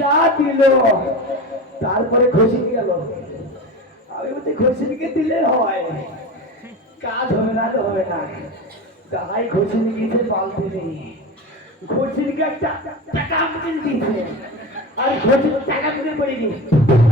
যা দিল তারপরে খুশি গেল। আমি বলছি খুশিকে দিলে হয়। কাজ হবে না তো হবে না। দাদাই খুশি গেছে পালতে। নেই খুশিকে একটা টাকা দিয়েছে। আর খুশি টাকা করে পড়ে গেছে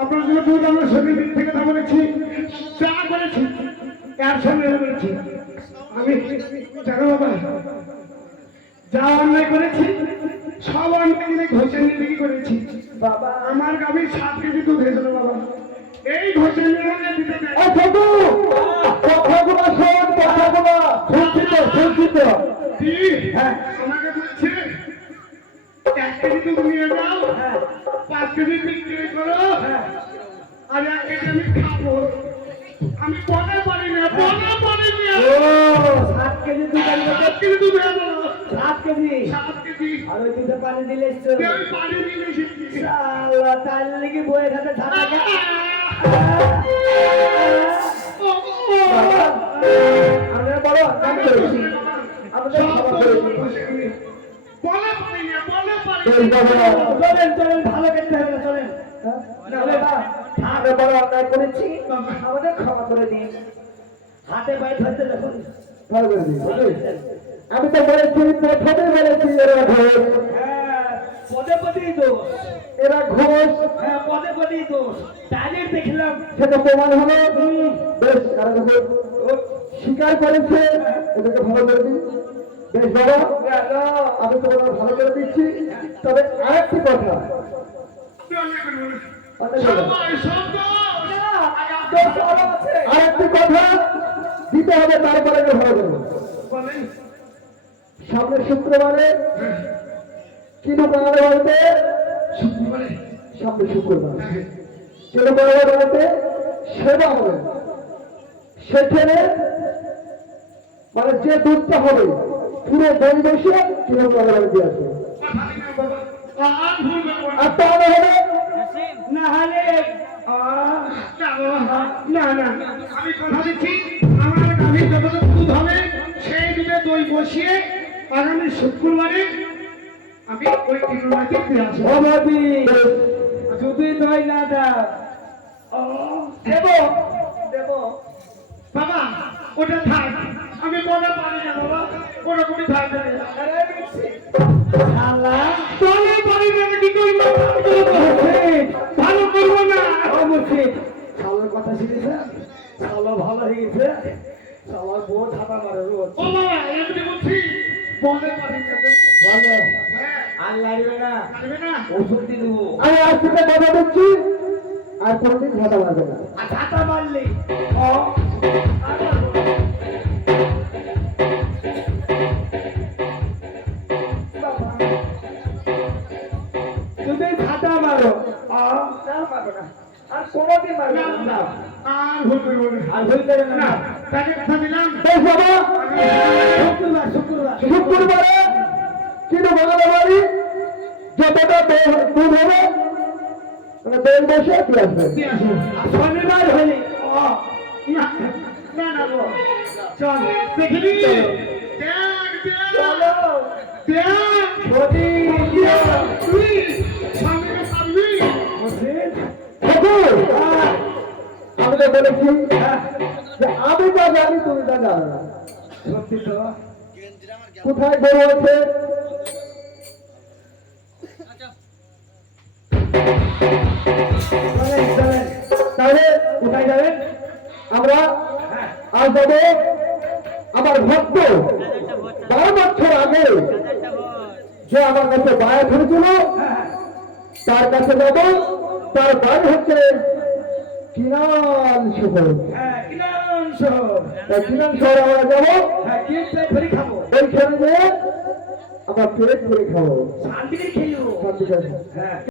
আপনার জন্য আমরা শরীর দিক থেকে বলেছি যা করেছি এর সামনে বলেছি আমি জানো বাবা যা অন্যায় করেছি সব অন্যায় নিয়ে করেছি বাবা। আমার গাভী সাত কেজি দুধ হয়েছিল বাবা? এই নিয়ে দিতে চাই। এই কথাগুলো শোন কথাগুলো শুনছি তো শুনছি তো। কি? আমাকে বলছে এক কেজি দুধ নিয়ে যাও হ্যাঁ। পাঁচ কেজি বিক্রি করো হ্যাঁ। আর এক কেজি আমি খাব। আমি বলে পারি না বলে পারি না ও সাত কেজি দুধ? সাত কেজি দুধ সাত কেজি। সাত আর ওই দুধে পানি দিলে পানি নিয়ে এসেছি তার লেগে বইয়ের হাতে ধাতা আমরা বড় আমি করেছি আমাদের চলেন চলেন ভালো খেতে হবে না চলেন আমরা বড় অন্যায় করেছি। আমাদের ক্ষমা করে দিন। হাতে পায়ে ধরতে দেখুন। আমি তো বলেছি প্রথমে বলেছি এরা ঘোষ। পদে পদেই দোষ এরা ঘোষ। হ্যাঁ পদে পদেই দোষ ডাইরেক্ট দেখলাম সেটা প্রমাণ হলো। বেশ কারণ স্বীকার করেছে। এদেরকে ভালো করে দিন। বেশ বাবা আমি তোমাদের ভালো করে দিচ্ছি। তবে আরেকটি কথা। আছে আরেকটি কথা। দিতে হবে তারপরে আমি ভালো করব সামনের শুক্রবারে কিনো বাংলা বলতে শুক্রবারে সামনে শুক্রবার কিনো বাংলা বলতে সেবা হবে সেখানে মানে যে দুধটা হবে পুরো দই বসে কিনো বাংলা দিয়ে আসবে বসিয়ে আগামী শুক্রবারে আমি ওই কিলোমিটার দিয়ে আসব। অভাবী যদি দই না দাও দেব দেব। বাবা ওটা থাক আমি বলে পারি না বাবা। ওটা কোনো থাক। না। আরে মিছি। শালা, বলে পারি না কি করব? ভালো করব না। মুর্শিদ, শালার কথা শুনেছে শালা ভালো হয়ে গেছে শালার বউ ধাপা মারে রোজ। বলছি হ্যাঁ। আর লাগবে না। পারবে না। ওষুধ দিয়ে দেবো। আমি আজ থেকে কথা দিচ্ছি। আর কোনোদিন ঘাটা মারবে না। আর মারলি ও। আর মারবো না। বাবা, যদি ধাতা মারো আ, না। না আর কোনোদিন মারবো না। আর ভুল করব না। আর ভুল না। না তাকে কথা দিলাম। বসে শনিবার হলে। না না গো। চল চলো। আমি তো বলেছি হ্যাঁ, আমি তা জানি তুমি তা জানো না। কোথায় গরু আছে চলেন যাব? আমার ভক্ত বারো বছর আগে যে আমার কাছে বায়া ধরেছিল তার কাছে যাব। তার বাড়ি হচ্ছে হ্যাঁ কিরণ শহর। কিনান শহরে আমরা যাব। হ্যাঁ কেক প্লেট ভরি খাব। ওইখানে পেট শান্তি